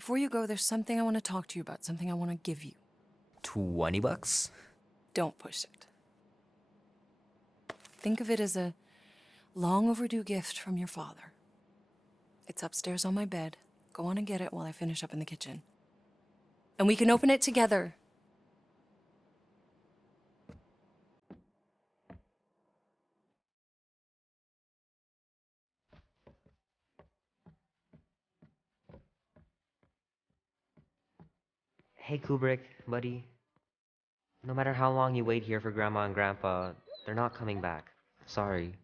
Before you go, there's something I want to talk to you about, something I want to give you. $20? Don't push it. Think of it as a long overdue gift from your father. It's upstairs on my bed. Go on and get it while I finish up in the kitchen. And we can open it together. Hey Kubrick, buddy. No matter how long you wait here for Grandma and Grandpa, they're not coming back. Sorry.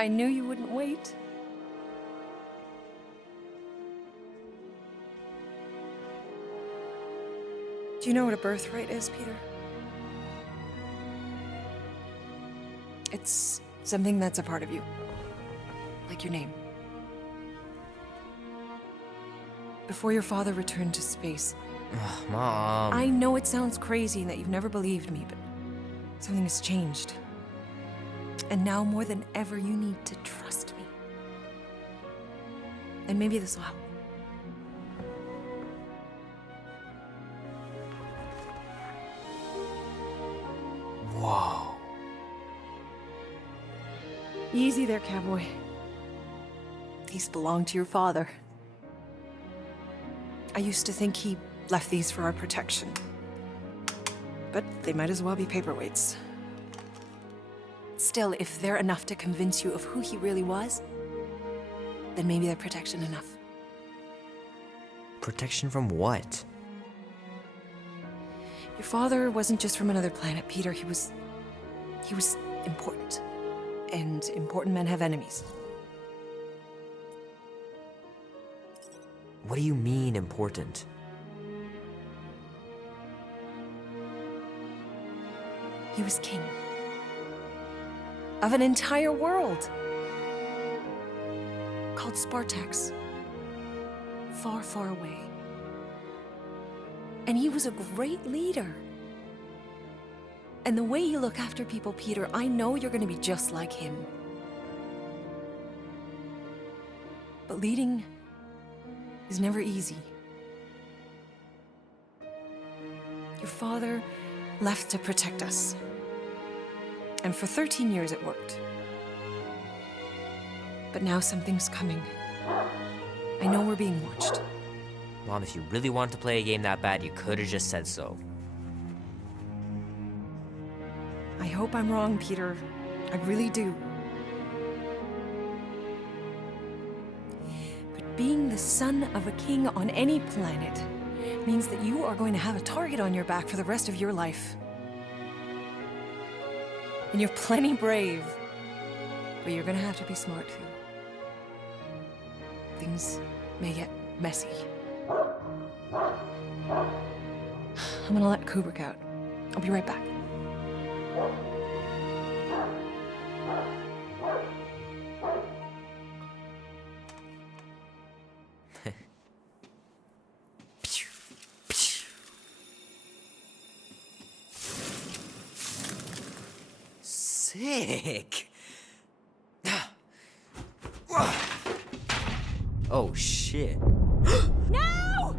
I knew you wouldn't wait. Do you know what a birthright is, Peter? It's something that's a part of you. Like your name. Before your father returned to space. Ugh, Mom. I know it sounds crazy and that you've never believed me, but something has changed. And now more than ever, you need to trust me. And maybe this will help. Whoa. Easy there, cowboy. These belong to your father. I used to think he left these for our protection. But they might as well be paperweights. Still, if they're enough to convince you of who he really was, then maybe they're protection enough. Protection from what? Your father wasn't just from another planet, Peter. He was important. And important men have enemies. What do you mean, important? He was king. Of an entire world. Called Spartax. Far, far away. And he was a great leader. And the way you look after people, Peter, I know you're going to be just like him. But leading is never easy. Your father left to protect us. And for 13 years it worked. But now something's coming. I know we're being watched. Mom, if you really wanted to play a game that bad, you could have just said so. I hope I'm wrong, Peter. I really do. But being the son of a king on any planet means that you are going to have a target on your back for the rest of your life. And you're plenty brave, but you're gonna have to be smart too. Things may get messy. I'm gonna let Kubrick out. I'll be right back. Sick. Oh shit. No!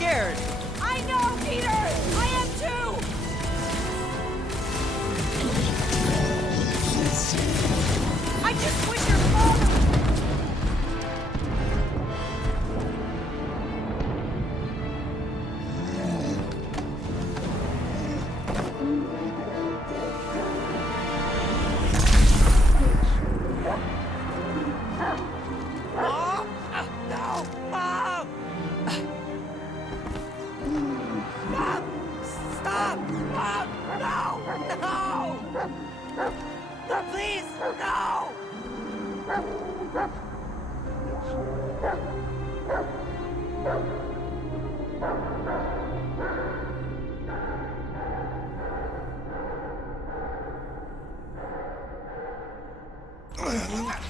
scared. I know, Peter! I am too! I just wish your father...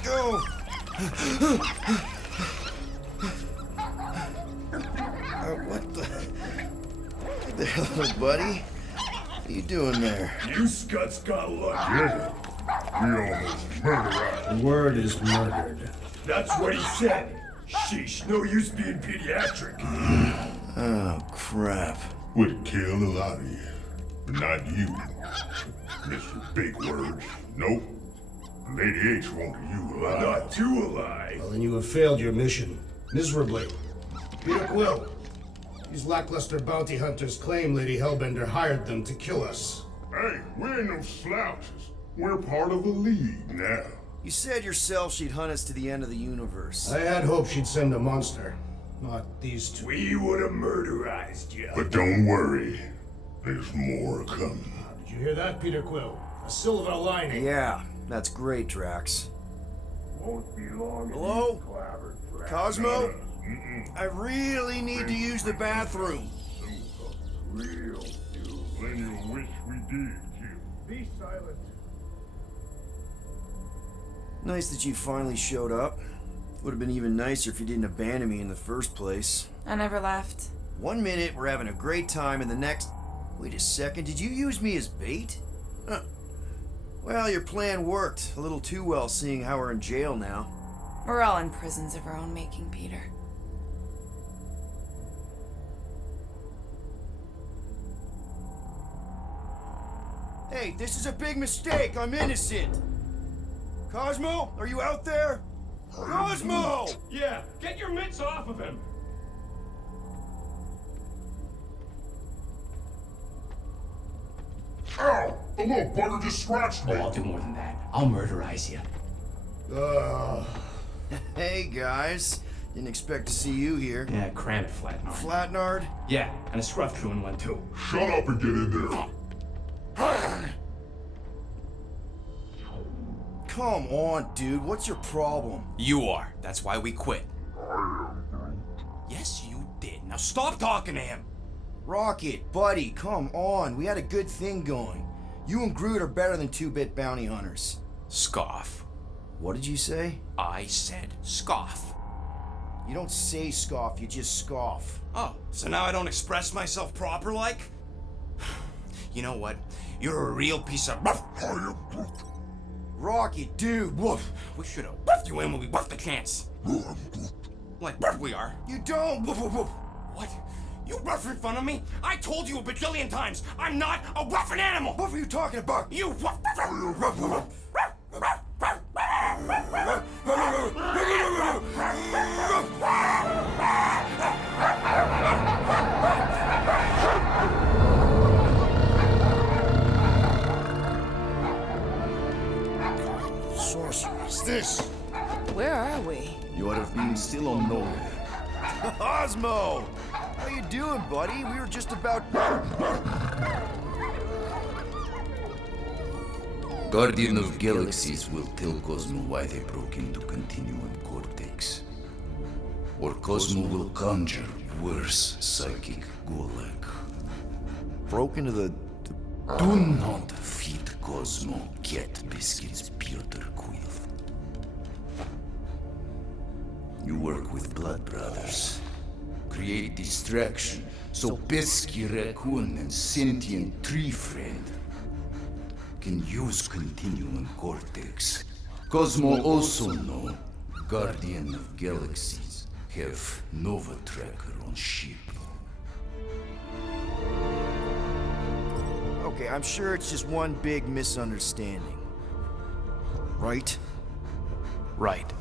Go! What the hell, buddy? What are you doing there? You scuts got lucky. Yeah. We almost murdered. The word is murdered. That's what he said. Sheesh, no use being pediatric. Oh, crap. Would kill a lot of you. But not you. Mr. Big Words. Nope. Lady H wanted you alive. Not too alive. Well, then you have failed your mission. Miserably. Peter Quill. These lackluster bounty hunters claim Lady Hellbender hired them to kill us. Hey, we ain't no slouches. We're part of the League now. You said yourself she'd hunt us to the end of the universe. I had hoped she'd send a monster. Not these two. We would have murderized you. But don't worry. There's more coming. Did you hear that, Peter Quill? A silver lining. Yeah, that's great, Drax. Won't be long. Hello? Cosmo? I really need to use the bathroom. Real you. Then you wish we did, Jim. Be silent. Nice that you finally showed up. Would have been even nicer if you didn't abandon me in the first place. I never left. 1 minute, we're having a great time, and the next... Wait a second, did you use me as bait? Huh. Well, your plan worked. A little too well, seeing how we're in jail now. We're all in prisons of our own making, Peter. Hey, this is a big mistake. I'm innocent. Cosmo, are you out there? Cosmo! Yeah, get your mitts off of him. Ow! The little bugger just scratched me. Oh, I'll do more than that. I'll murderize you. Hey, guys. Didn't expect to see you here. Yeah, cram it, Flatnard. Flatnard? Yeah, and a scruff crew in one too. Shut up and get in there. Come on, dude. What's your problem? You are. That's why we quit. Yes, you did. Now stop talking to him. Rocket, buddy, come on. We had a good thing going. You and Groot are better than 2-bit bounty hunters. Scoff. What did you say? I said scoff. You don't say scoff, you just scoff. Oh, so now I don't express myself proper like? You know what? You're a real piece of Rocket, dude, woof. We should have buffed you in when we buffed the chance. Like we are. You don't. Woof, woof, woof. What? You rough in front of me? I told you a bajillion times, I'm not a rough animal! What were you talking about? You rough. Sorceress, this. Where are we? You would have been still unknown. Osmo! How you doing, buddy? We were just about... Guardian of Galaxies will tell Cosmo why they broke into Continuum Cortex. Or Cosmo will conjure worse psychic gulag. Broke into the... Do not feed Cosmo cat biscuits, Piotr Quill. You work with Blood Brothers. Create distraction so Pesky Raccoon and Sentient Tree Friend can use Continuum Cortex. Cosmo also know Guardian of Galaxies have Nova Tracker on ship. Okay, I'm sure it's just one big misunderstanding. Right? Right.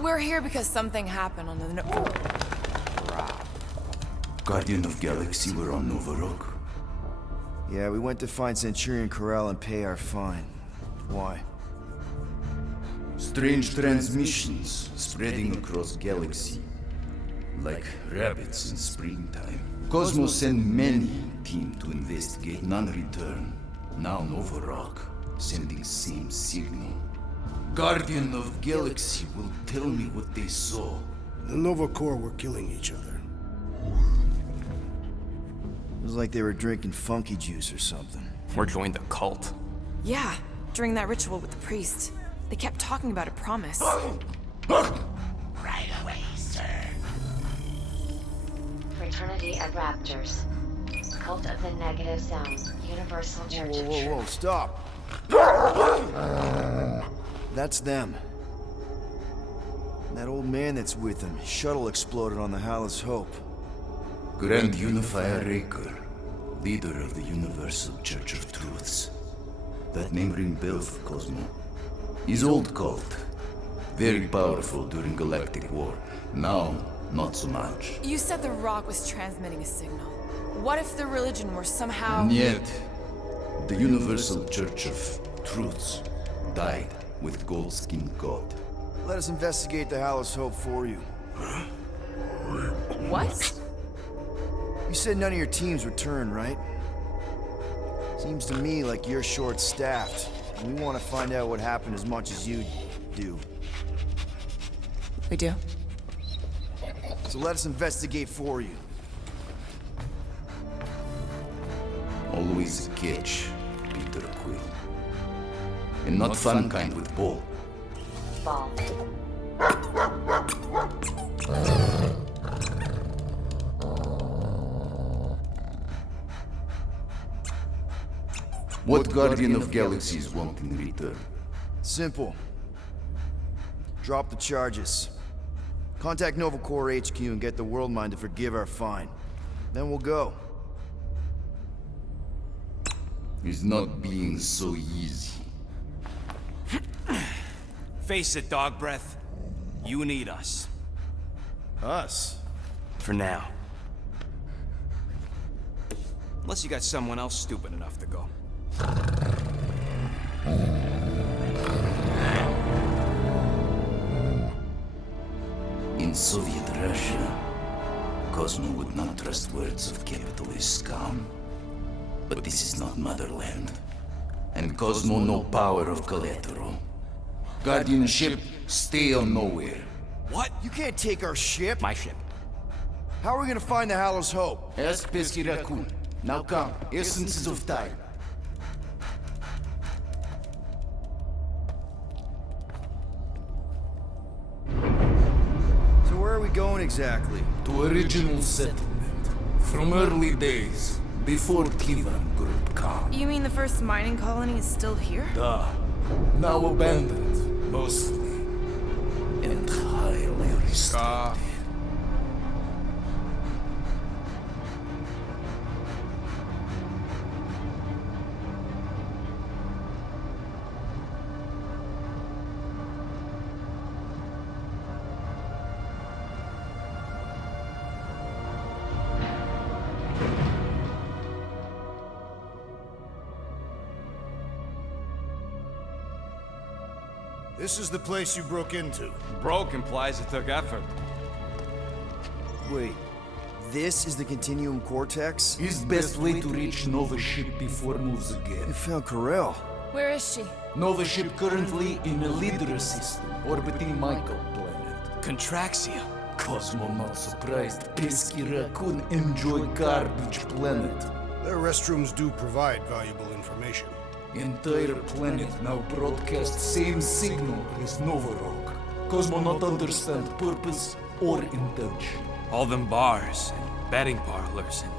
We're here because something happened on the Guardian of Galaxy were on Nova Rock. Yeah, we went to find Centurion Corral and pay our fine. Why? Strange transmissions spreading across galaxy. Like rabbits in springtime. Cosmos sent many team to investigate, none return. Now Nova Rock, sending same signal. Guardian of Galaxy will tell me what they saw. The Nova Corps were killing each other. It was like they were drinking funky juice or something. Or joined the cult. Yeah, during that ritual with the priest. They kept talking about a promise. Right away, sir. Fraternity of Raptors. Cult of the Negative Zone. Universal Church of Truth. Whoa, stop! That's them. And that old man that's with them. His shuttle exploded on the Hallis Hope. Grand Unifier Raker, leader of the Universal Church of Truths. That name ring bell for Cosmo. His old cult. Very powerful during Galactic War. Now, not so much. You said the rock was transmitting a signal. What if the religion were somehow... And yet, the Universal Church of Truths died with Gold-Skinned God. Let us investigate the Hallis Hope for you. What? You said none of your teams returned, right? Seems to me like you're short-staffed. And we want to find out what happened as much as you do. We do. So let us investigate for you. Always a catch, Peter Quill. And not fun kind with Ball. Ball. What Guardian of Galaxies want in return? Simple. Drop the charges. Contact Nova Corps HQ and get the World Mind to forgive our fine. Then we'll go. It's not being so easy. Face it, dog breath. You need us. Us? For now. Unless you got someone else stupid enough to go. In Soviet Russia, Cosmo would not trust words of capitalist scum. But this is not motherland. And Cosmo no power of collateral. Guardianship, stay on nowhere. What? You can't take our ship? My ship. How are we gonna find the Hallis Hope? Ask Pesky Raccoon. Now come, essences of time. So where are we going exactly? To original settlement. From early days. Before IAmGroot come. You mean the first mining colony is still here? Duh. Now abandoned, mostly. And highly restricted. This is the place you broke into. Broke implies it took effort. Wait, this is the Continuum Cortex? His best way to reach Nova ship before moves You again. found Corel. Where is she? Nova ship currently in a Lydra system, orbiting Michael planet. Contraxia. Cosmo not surprised. Pesky Raccoon enjoy garbage planet. Their restrooms do provide valuable information. Entire planet now broadcast same signal as Nova Rock. Cosmo not understand purpose or intention. All them bars and betting parlors and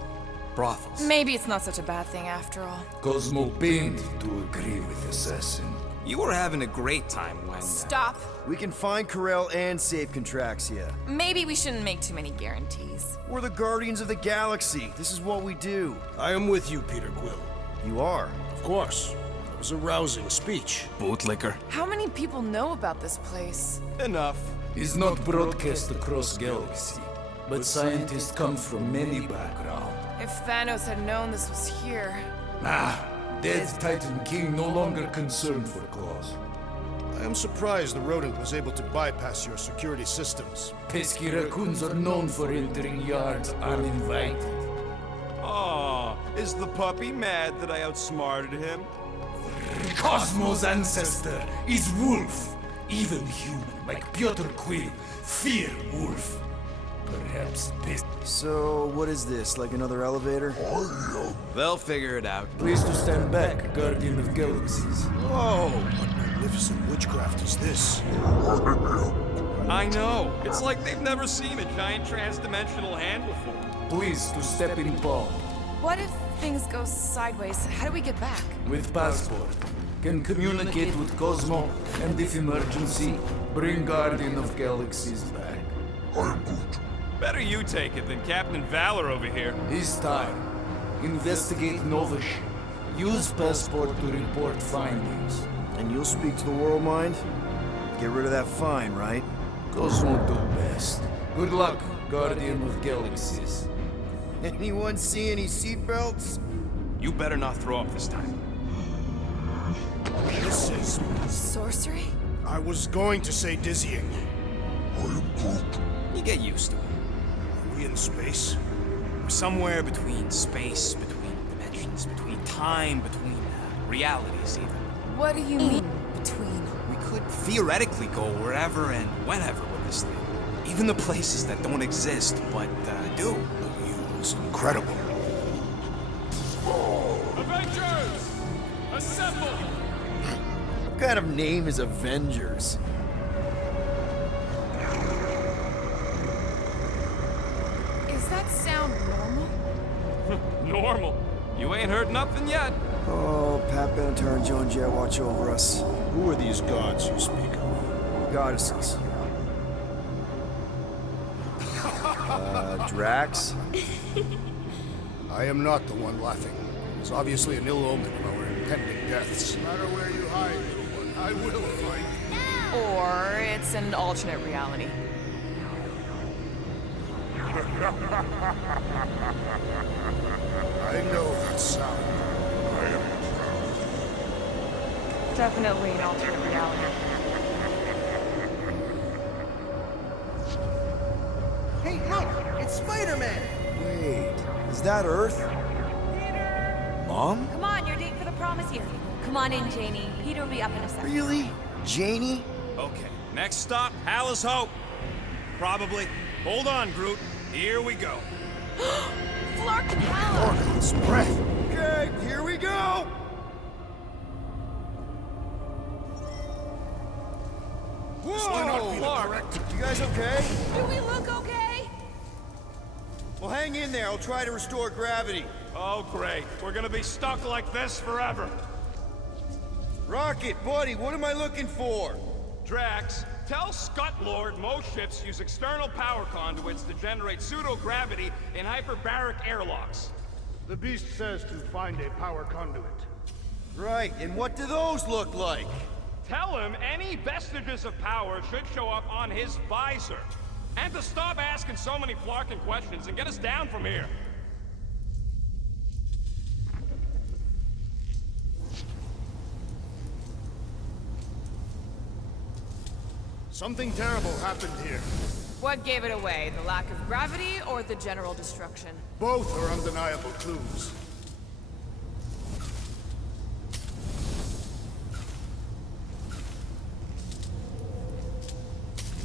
brothels. Maybe it's not such a bad thing after all. Cosmo pained to agree with Assassin. You were having a great time when... Stop. We can find Corel and save Contraxia. Maybe we shouldn't make too many guarantees. We're the Guardians of the Galaxy. This is what we do. I am with you, Peter Quill. You are. Of course. It was a rousing speech. Bootlicker. How many people know about this place? Enough. Is not broadcast across galaxy, but scientists come from many backgrounds. If Thanos had known this was here... Dead Titan King no longer concerned for cause. I am surprised the rodent was able to bypass your security systems. Pesky raccoons are known for entering yards uninvited. Oh, is the puppy mad that I outsmarted him? Cosmo's ancestor is wolf. Even human, like Piotr Quill, fear wolf. Perhaps best. So, what is this? Like another elevator? They'll figure it out. Please to stand back, Guardian of Galaxies. Whoa! What magnificent witchcraft is this? I know. It's like they've never seen a giant trans-dimensional hand before. Please to step in palm. What if things go sideways? How do we get back? With passport. Can communicate with Cosmo, and if emergency, bring Guardian of Galaxies back. Better you take it than Captain Valor over here. This time, investigate Nova ship. Use passport to report findings. And you'll speak to the World Mind? Get rid of that fine, right? Cosmo do best. Good luck, Guardian of Galaxies. Anyone see any seatbelts? You better not throw up this time. This is... Sorcery? I was going to say dizzying. You get used to it. Are we in space? We're somewhere between space, between dimensions, between time, between realities even. What do you mean, between? We could theoretically go wherever and whenever with this thing. Even the places that don't exist, but do. The view is incredible. Avengers! Assemble! What kind of name is Avengers? Is that sound normal? Normal. You ain't heard nothing yet. Oh, Pat Benatar and Joan Jett watch over us. Who are these gods you speak of? Goddesses. Drax? I am not the one laughing. It's obviously an ill omen of our impending deaths. No matter where you hide, little one, I will find you. Or it's an alternate reality. I know that sound. Definitely an alternate reality. Hey, look! It's Spider-Man! Wait, is that Earth? Mom? Come on, you're late for the promise here. Come on in, Janie. Peter will be up in a second. Really? Janie? Okay, next stop, Hal's Hope. Probably. Hold on, Groot. Here we go. Flark and Hal! Organ's breath! Okay, here we go! Whoa! Correct. You guys okay? Do we look okay? Well, hang in there. I'll try to restore gravity. Oh, great. We're gonna be stuck like this forever. Rocket, buddy, what am I looking for? Drax, tell Scut Lord most ships use external power conduits to generate pseudo-gravity in hyperbaric airlocks. The beast says to find a power conduit. Right, and what do those look like? Tell him any vestiges of power should show up on his visor. And to stop asking so many flarking questions and get us down from here. Something terrible happened here. What gave it away? The lack of gravity or the general destruction? Both are undeniable clues.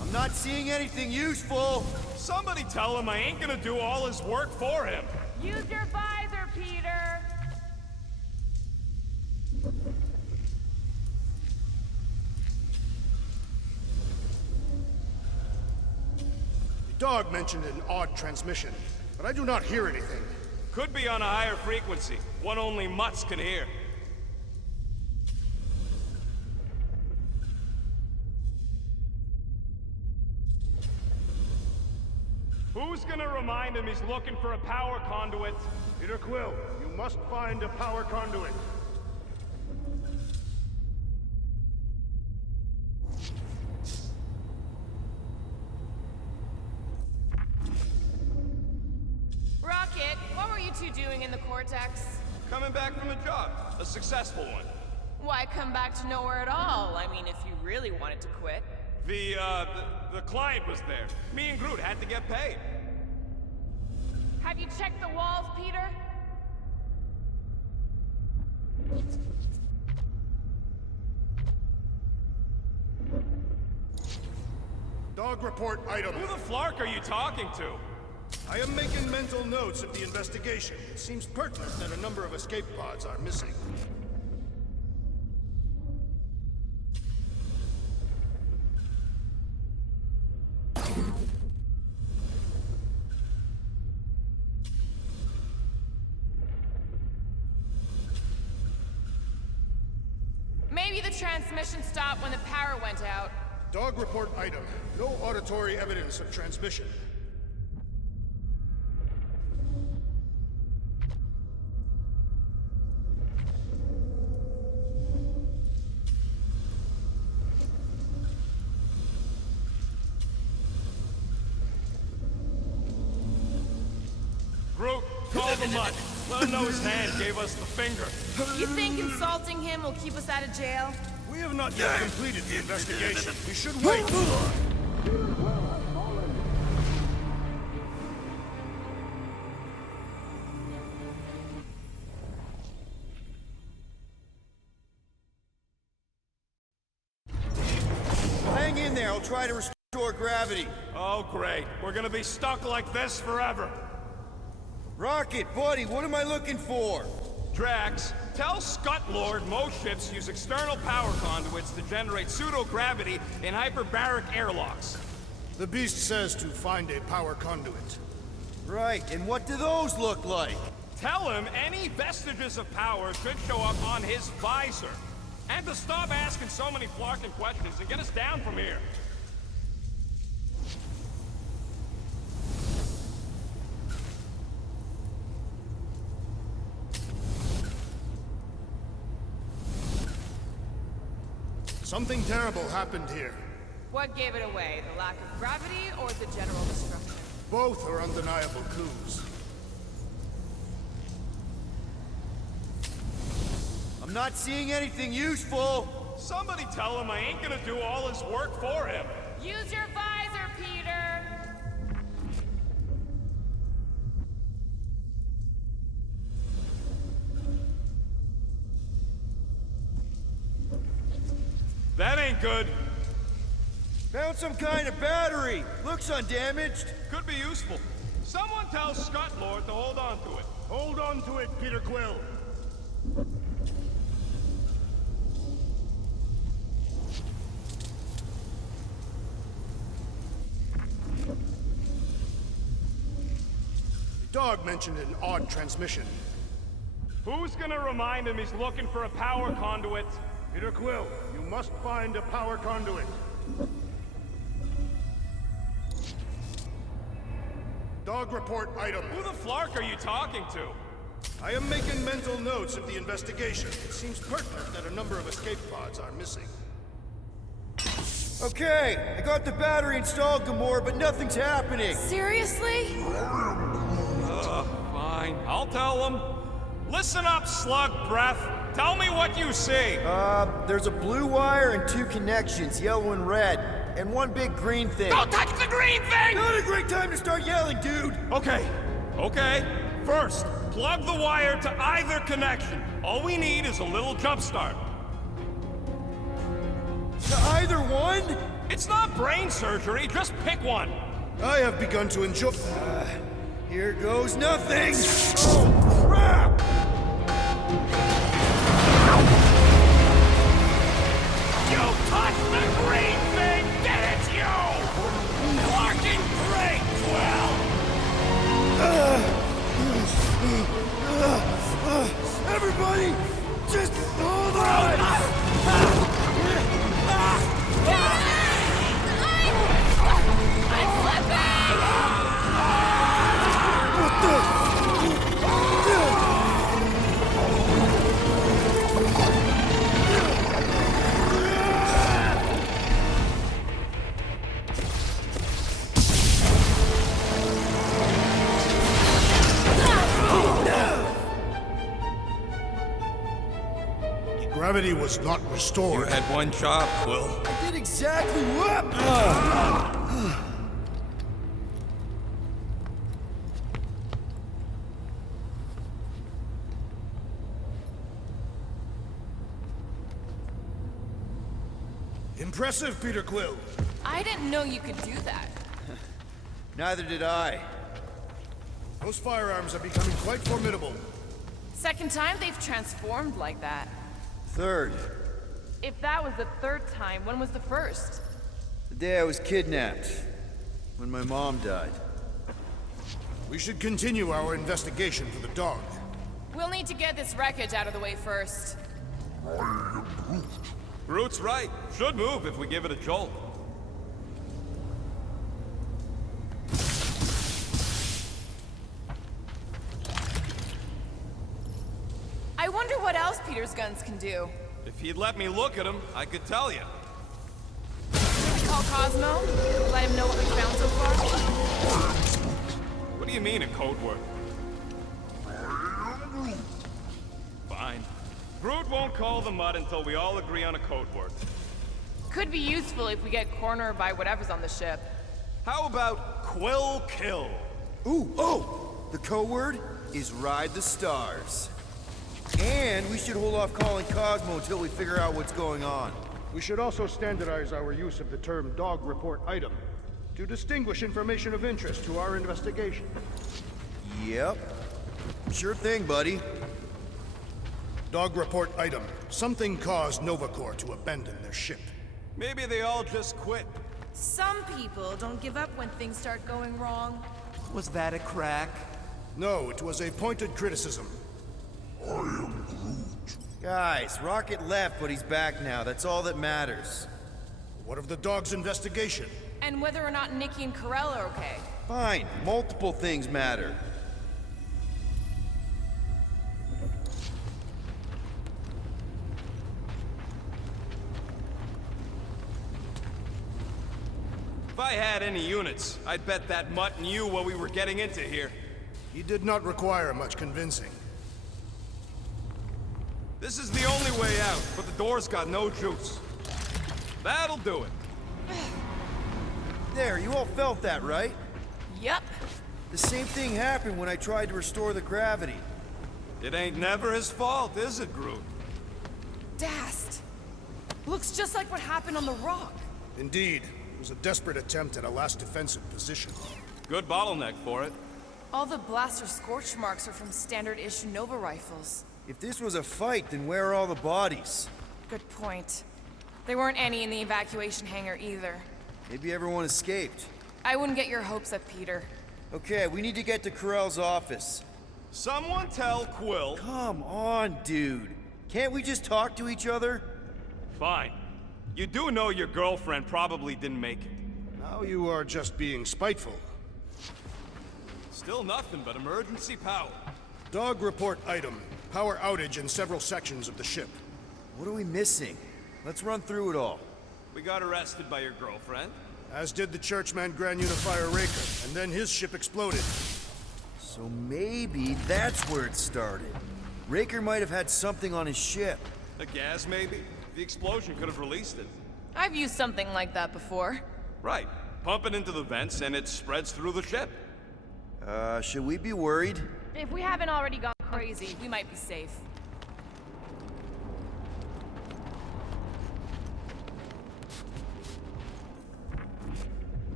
I'm not seeing anything useful. Somebody tell him I ain't gonna do all his work for him. Use your visor, Peter! The dog mentioned an odd transmission, but I do not hear anything. Could be on a higher frequency, one only mutts can hear. Who's gonna remind him he's looking for a power conduit? Peter Quill, you must find a power conduit. Rocket, what were you two doing in the Cortex? Coming back from a job. A successful one. Why come back to nowhere at all? I mean, if you really wanted to quit. The client was there. Me and Groot had to get paid. Have you checked the walls, Peter? Dog report item. Who the flark are you talking to? I am making mental notes of the investigation. It seems pertinent that a number of escape pods are missing. Maybe the transmission stopped when the power went out. Dog report item. No auditory evidence of transmission. Groot, call the mutt. Let him know his hand gave us the finger. You think insulting him will keep us out of jail? We have not yet completed the investigation. We should wait. Hang in there, I'll try to restore gravity. Oh, great. We're gonna be stuck like this forever. Rocket, buddy, what am I looking for? Drax, tell Scut Lord most ships use external power conduits to generate pseudo-gravity in hyperbaric airlocks. The beast says to find a power conduit. Right, and what do those look like? Tell him any vestiges of power should show up on his visor. And to stop asking so many flarking questions and get us down from here. Something terrible happened here. What gave it away? The lack of gravity or the general destruction? Both are undeniable coups. I'm not seeing anything useful. Somebody tell him I ain't gonna do all his work for him. Use your visor, Peter! That ain't good. Found some kind of battery. Looks undamaged. Could be useful. Someone tell Scut Lord to hold on to it. Hold on to it, Peter Quill. The dog mentioned an odd transmission. Who's gonna remind him he's looking for a power conduit? Peter Quill, you must find a power conduit. Dog report item. Who the flark are you talking to? I am making mental notes of the investigation. It seems pertinent that a number of escape pods are missing. Okay, I got the battery installed, Gamora, but nothing's happening. Seriously? Fine. I'll tell him. Listen up, slug breath. Tell me what you see. There's a blue wire and two connections, yellow and red, and one big green thing. Don't touch the green thing! Not a great time to start yelling, dude! Okay. First, plug the wire to either connection. All we need is a little jump start. To either one? It's not brain surgery, just pick one. I have begun to enjoy... Here goes nothing! Oh, crap! You touched the green thing, didn't you? Larkin great, Quill! Everybody, just hold on! I'm flipping! gravity was not You restored. had one job, Quill. I did exactly what? Impressive, Peter Quill. I didn't know you could do that. Neither did I. Those firearms are becoming quite formidable. Second time they've transformed like that. Third, If that was the third time, when was the first? the day I was kidnapped. When my mom died. We should continue our investigation for the dog. We'll need to get this wreckage out of the way first. Groot's right. Should move if we give it a jolt. I wonder what else Peter's guns can do. If he'd let me look at him, I could tell you. Should we call Cosmo? Let him know what we found so far? What do you mean a code word? Fine. Groot won't call the mud until we all agree on a code word. Could be useful if we get cornered by whatever's on the ship. How about Quill Kill? Ooh, oh! The code word is Ride the Stars. And we should hold off calling Cosmo until we figure out what's going on. We should also standardize our use of the term dog report item to distinguish information of interest to our investigation. Yep. Sure thing, buddy. Dog report item. Something caused Nova Corps to abandon their ship. Maybe they all just quit. Some people don't give up when things start going wrong. Was that a crack? No, it was a pointed criticism. Guys, Rocket left, but he's back now. That's all that matters. What of the dog's investigation? And whether or not Nikki and Karel are okay. Fine. Multiple things matter. If I had any units, I'd bet that mutt knew what we were getting into here. He did not require much convincing. This is the only way out, but the door's got no juice. That'll do it. There, you all felt that, right? Yep. The same thing happened when I tried to restore the gravity. It ain't never his fault, is it, Groot? Dast. Looks just like what happened on the rock. Indeed, it was a desperate attempt at a last defensive position. Good bottleneck for it. All the blaster scorch marks are from standard-issue Nova rifles. If this was a fight, then where are all the bodies? Good point. There weren't any in the evacuation hangar either. Maybe everyone escaped. I wouldn't get your hopes up, Peter. Okay, we need to get to Karel's office. Someone tell Quill. Come on, dude. Can't we just talk to each other? Fine. You do know your girlfriend probably didn't make it. Now you are just being spiteful. Still nothing but emergency power. Dog report item. Power outage in several sections of the ship. What are we missing? Let's run through it all. We got arrested by your girlfriend. As did the Churchman Grand Unifier Raker, and then his ship exploded. So maybe that's where it started. Raker might have had something on his ship. A gas, maybe? The explosion could have released it. I've used something like that before. Right. Pump it into the vents and it spreads through the ship. Should we be worried? If we haven't already gone crazy, we might be safe.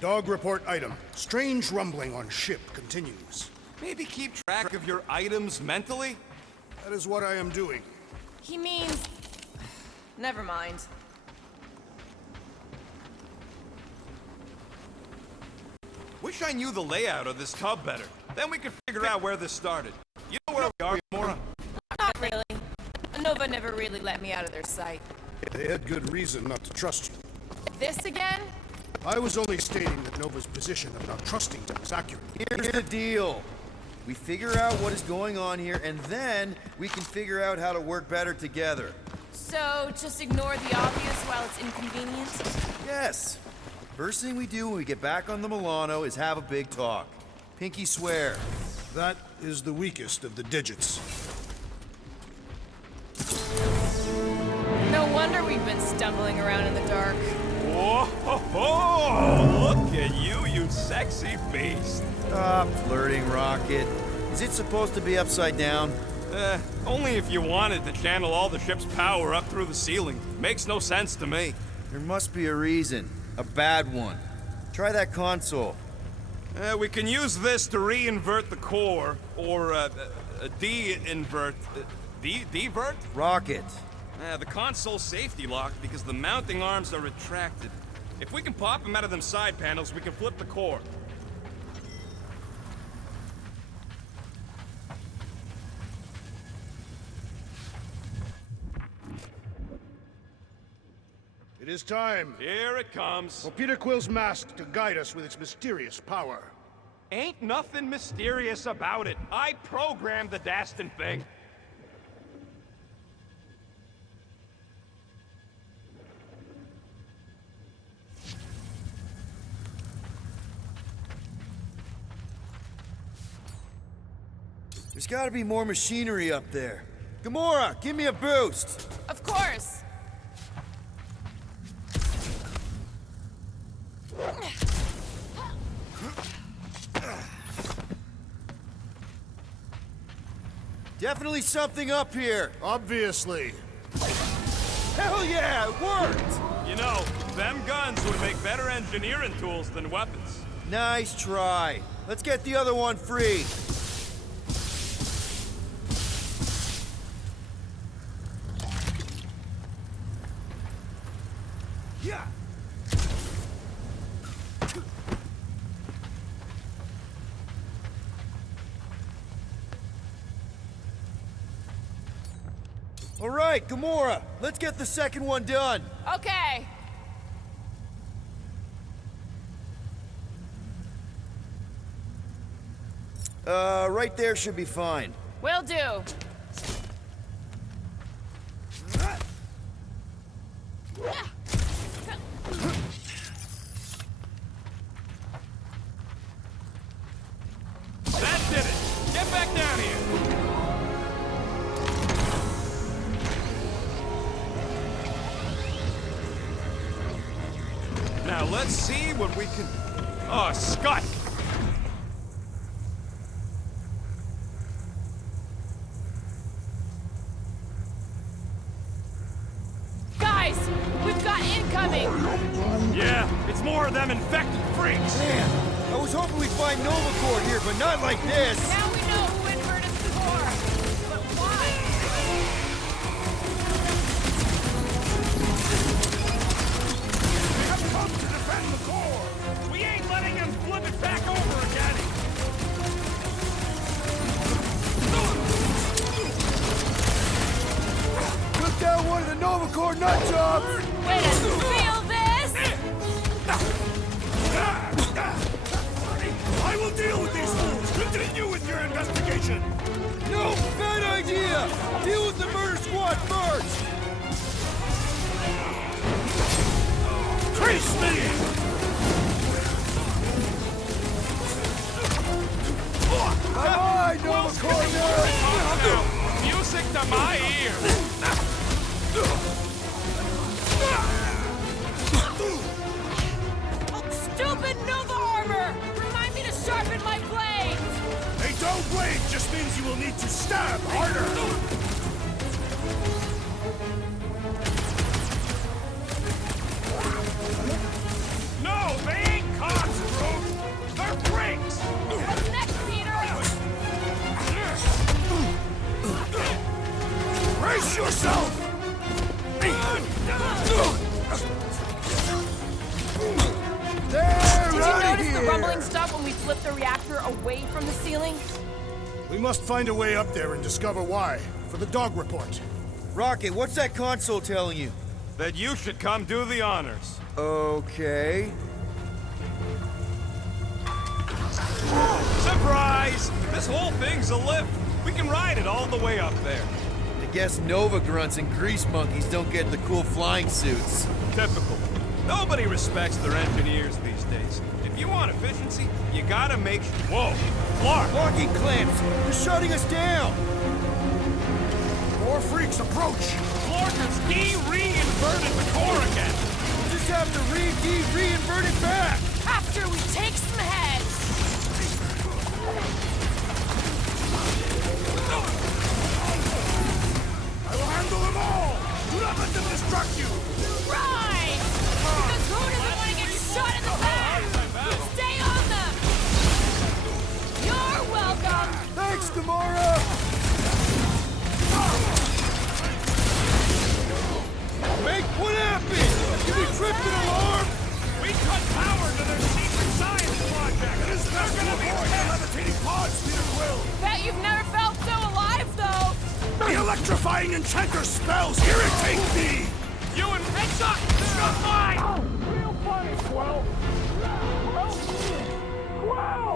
Dog report item. Strange rumbling on ship continues. Maybe keep track of your items mentally? That is what I am doing. He means... Never mind. Wish I knew the layout of this tub better. Then we could figure out where this started. You know where we are, Gamora? Not really. Nova never really let me out of their sight. They had good reason not to trust you. This again? I was only stating that Nova's position of not trusting them is accurate. Here's the deal. We figure out what is going on here, and then we can figure out how to work better together. So, just ignore the obvious while it's inconvenient? Yes. First thing we do when we get back on the Milano is have a big talk. Pinky swear. That is the weakest of the digits. No wonder we've been stumbling around in the dark. Whoa, ho, ho. Look at you, you sexy beast. Stop flirting, Rocket. Is it supposed to be upside down? Only if you wanted to channel all the ship's power up through the ceiling. Makes no sense to me. There must be a reason. A bad one. Try that console. We can use this to re-invert the core, or de-invert... Devert? Rocket. The console's safety locked because the mounting arms are retracted. If we can pop them out of them side panels, we can flip the core. It is time Here it comes. for Peter Quill's mask to guide us with its mysterious power. Ain't nothing mysterious about it. I programmed the dastin' thing. There's gotta be more machinery up there. Gamora, give me a boost! Of course! Definitely something up here! Obviously. Hell yeah, it worked! You know, them guns would make better engineering tools than weapons. Nice try. Let's get the other one free. Yeah. All right, Gamora, let's get the second one done. Okay! Right there should be fine. Will do. That did it! Get back down here! Now let's see what we can... Oh, Scott! Guys, we've got incoming! Yeah, it's more of them infected freaks! Man, I was hoping we'd find Nova Corps here, but not like this. Now we know who inverted the core! But why? We have come to defend the core! We ain't letting them flip it back over again! Took down one of the Nova Corps nut jobs! Way to feel this! I will deal with these fools! Continue with your investigation! No, bad idea! Deal with the murder squad first! Trace me! Come on, Nova Corps nerds! Music to my ears! Stupid Nova armor! Remind me to sharpen my blades! A dull blade just means you will need to stab harder. No, they ain't cops, Groot! They're freaks! What's next, Peter? Brace yourself! They're Did you outta notice the here. rumbling stop when we flipped the reactor away from the ceiling? We must find a way up there and discover why, for the dog report. Rocket, what's that console telling you? That you should come do the honors. Okay. Surprise! This whole thing's a lift. We can ride it all the way up there. I guess Nova grunts and grease monkeys don't get the cool flying suits. Typical. Nobody respects their engineers these days. If If you want efficiency, you gotta make sure. Whoa! Clark! Locking clamps! They're shutting us down! More freaks approach! Clark's de-reinverted the core again! We'll just have to reinvert it back! After we take some heads! I will handle them all! Do not let them distract you! Right! Because who doesn't want to get shot in the back? Stay on them! You're welcome! Thanks, Gamora! Make what happened? Did we trip an alarm? We cut power to their secret science project! It is They're gonna be levitating pods, Peter Quill! Bet you've never felt so alive, though! The electrifying enchanter spells irritate me! You and Headshot! Not mine! Real funny, Quill! Quill!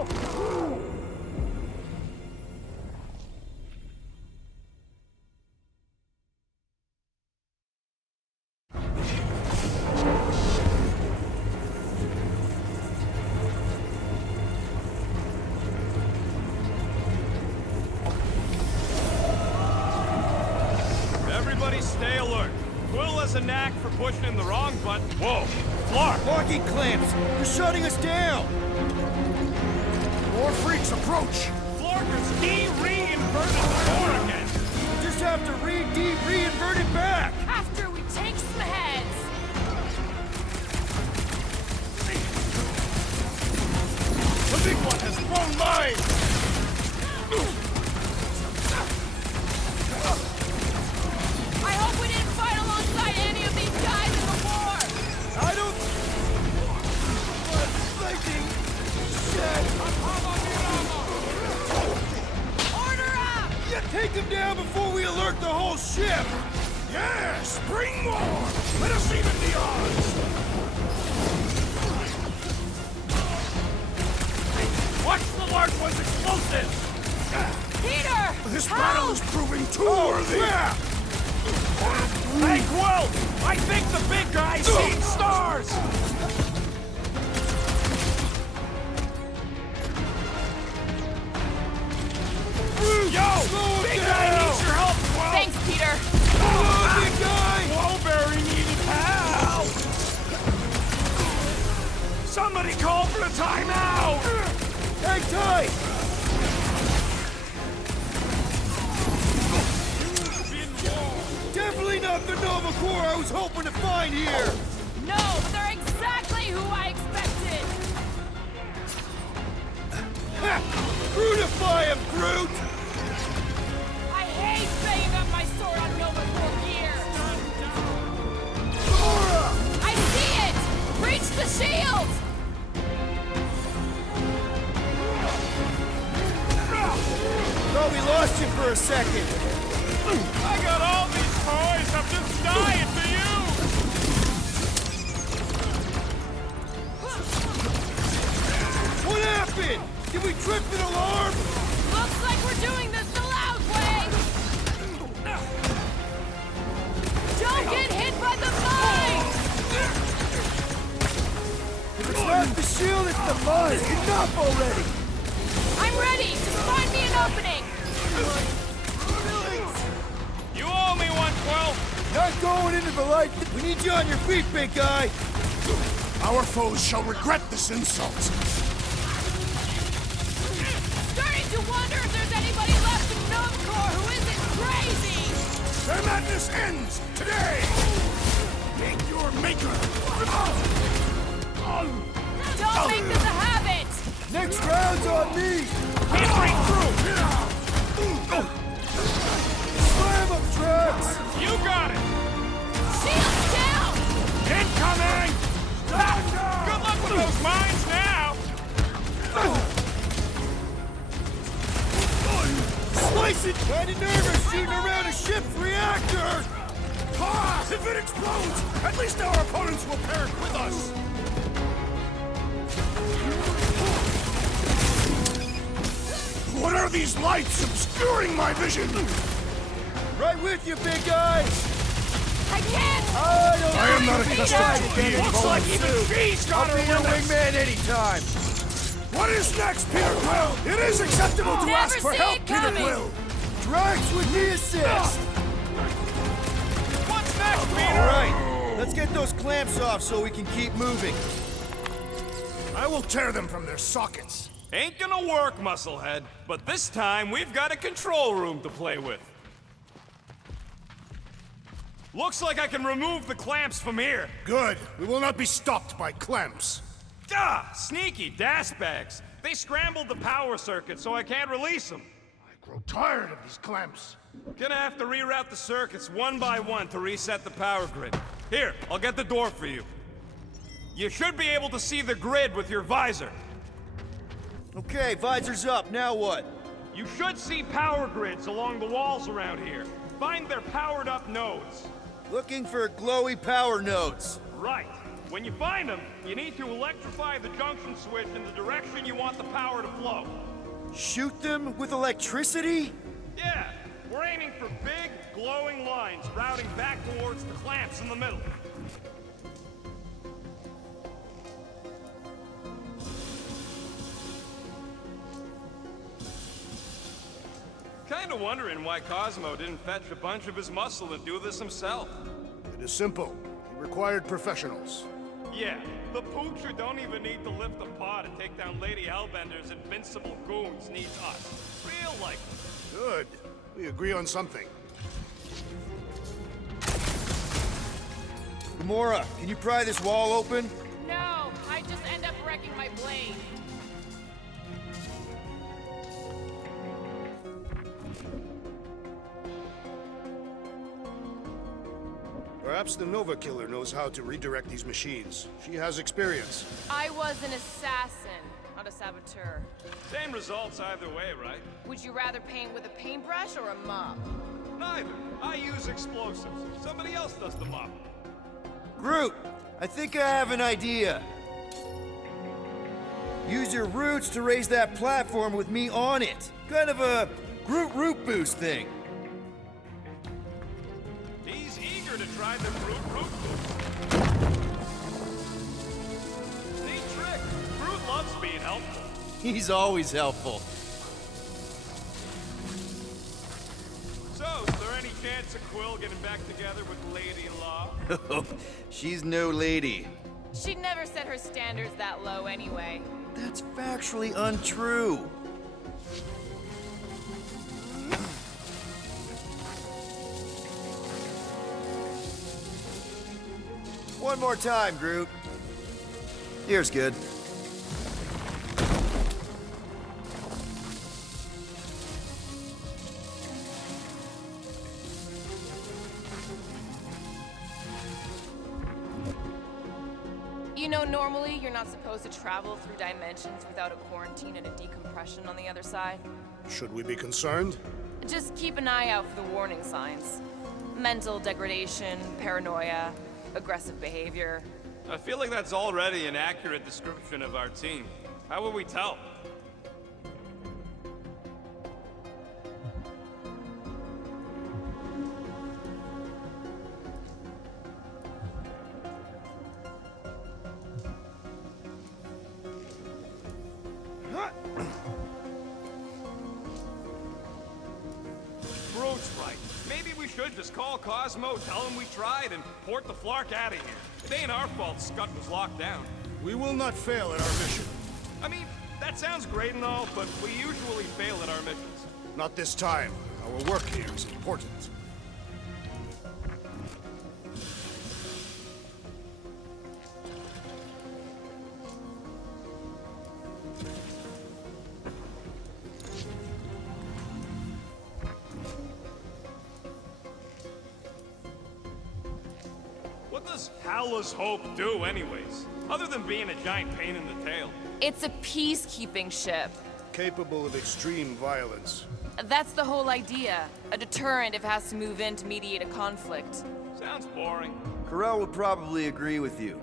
Everybody stay alert. Quill has a knack for pushing the wrong button. Whoa! Clark! Locking clamps! They're shutting us down! More freaks approach! Clark's de-reinverted the core again! We'll just have to reinvert it back! After we take some heads! The big one has thrown mine! I hope we didn't fight alongside any of these guys in the war! I don't... Lightning... Shit! Order up! Yeah, take him down before we alert the whole ship! Yes! Bring more! Let us even the odds! Watch the large one's explosives! Peter! This help! battle is proving too worthy! Yeah. Hey, Quill! I think the big guy's seen stars! Yo! Big guy needs your help, Quill! Thanks, Peter! Come on, big guy! Wellberry needed help! Somebody call for a timeout! Hang tight! Definitely not the Nova Corps I was hoping to find here! No, but they're exactly who I expected! Ha! Grootify him, Groot! I hate banging up my sword on Nova Corps gear! Gamora! I see it! Reach the shield! Thought we lost you for a second! I got all these toys, I'm just dying to use! What happened? Did we trip an alarm? Looks like we're doing this the loud way! Don't get hit by the mine! If it's not the shield, it's the mine! Enough already! I'm ready! Just find me an opening! You owe me one, Quill! Not going into the light! We need you on your feet, big guy! Our foes shall regret this insult! Starting to wonder if there's anybody left in Nova Corps who isn't crazy! Their madness ends today! Meet your maker! Don't make this a habit! Next round's on me! Can't break through! Slam him, Drax! You got it! Shields down! Incoming! Good luck with those mines now! Slice it! Kinda nervous shooting around a ship's reactor! Pause! If it explodes, at least our opponents will perish with us! What are these lights obscuring my vision? Right with you, big guy! I can't! I am not accustomed to being Looks like even vulnerable. she's got I'll her be your limits. wingman anytime. What is next, Peter Quill? It is acceptable to Never ask for see help, it Peter coming. Quill. Drax with the assist. What's next, All Peter? right, let's get those clamps off so we can keep moving. I will tear them from their sockets. Ain't gonna work, Musclehead. But this time, we've got a control room to play with. Looks like I can remove the clamps from here. Good. We will not be stopped by clamps. Ah, sneaky bags. They scrambled the power circuit, so I can't release them. I grow tired of these clamps. Gonna have to reroute the circuits one by one to reset the power grid. Here, I'll get the door for you. You should be able to see the grid with your visor. Okay, visor's up. Now what? You should see power grids along the walls around here. Find their powered up nodes. Looking for glowy power nodes. Right. When you find them, you need to electrify the junction switch in the direction you want the power to flow. Shoot them with electricity? Yeah, we're aiming for big, glowing lines routing back towards the clamps in the middle. Kinda wondering why Cosmo didn't fetch a bunch of his muscle and do this himself. It is simple. He required professionals. Yeah, the poocher don't even need to lift a paw to take down Lady Hellbender's invincible goons needs us. Real like. Good. We agree on something. Gamora, can you pry this wall open? No, I just end up wrecking my blade. Perhaps the Nova Killer knows how to redirect these machines. She has experience. I was an assassin, not a saboteur. Same results either way, right? Would you rather paint with a paintbrush or a mop? Neither. I use explosives. Somebody else does the mopping. Groot, I think I have an idea. Use your roots to raise that platform with me on it. Kind of a Groot root boost thing. He's eager to try the Groot root boost. Neat trick. Groot loves being helpful. He's always helpful. So, is there any chance of Quill getting back together with Lady-in-Law? She's no lady. She'd never set her standards that low anyway. That's factually untrue. One more time, Groot. Here's good. You know, normally you're not supposed to travel through dimensions without a quarantine and a decompression on the other side. Should we be concerned? Just keep an eye out for the warning signs. Mental degradation, paranoia, aggressive behavior. I feel like that's already an accurate description of our team. How would we tell? Groot's right. Maybe we should just call Cosmo, tell him we tried, and port the Flark out of here. It ain't our fault Scud was locked down. We will not fail at our mission. I mean, that sounds great and all, but we usually fail at our missions. Not this time. Our work here is important. What does Howler's Hope do anyways? Other than being a giant pain in the tail. It's a peacekeeping ship. Capable of extreme violence. That's the whole idea. A deterrent if it has to move in to mediate a conflict. Sounds boring. Carell would probably agree with you.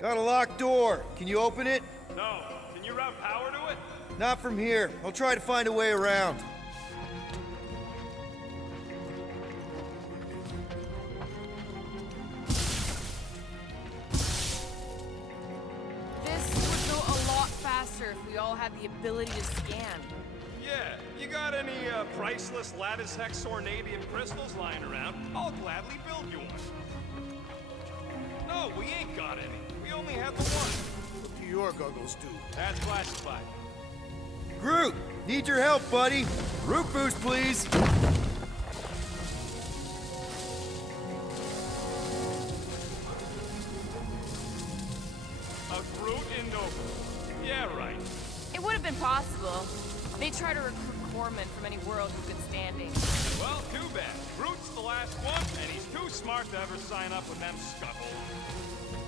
Got a locked door. Can you open it? No. Can you route power to it? Not from here. I'll try to find a way around. nicer if we all had the ability to scan. Yeah, you got any priceless lattice hex ornadium crystals lying around? I'll gladly build you one. No, we ain't got any. We only have the one. What do your goggles do? That's classified. Groot, need your help, buddy. Root boost, please. A Groot in Nova. Yeah, right. It would have been possible. They try to recruit corpsmen from any world who've been standing. Well, too bad. Groot's the last one, and he's too smart to ever sign up with them scuffles.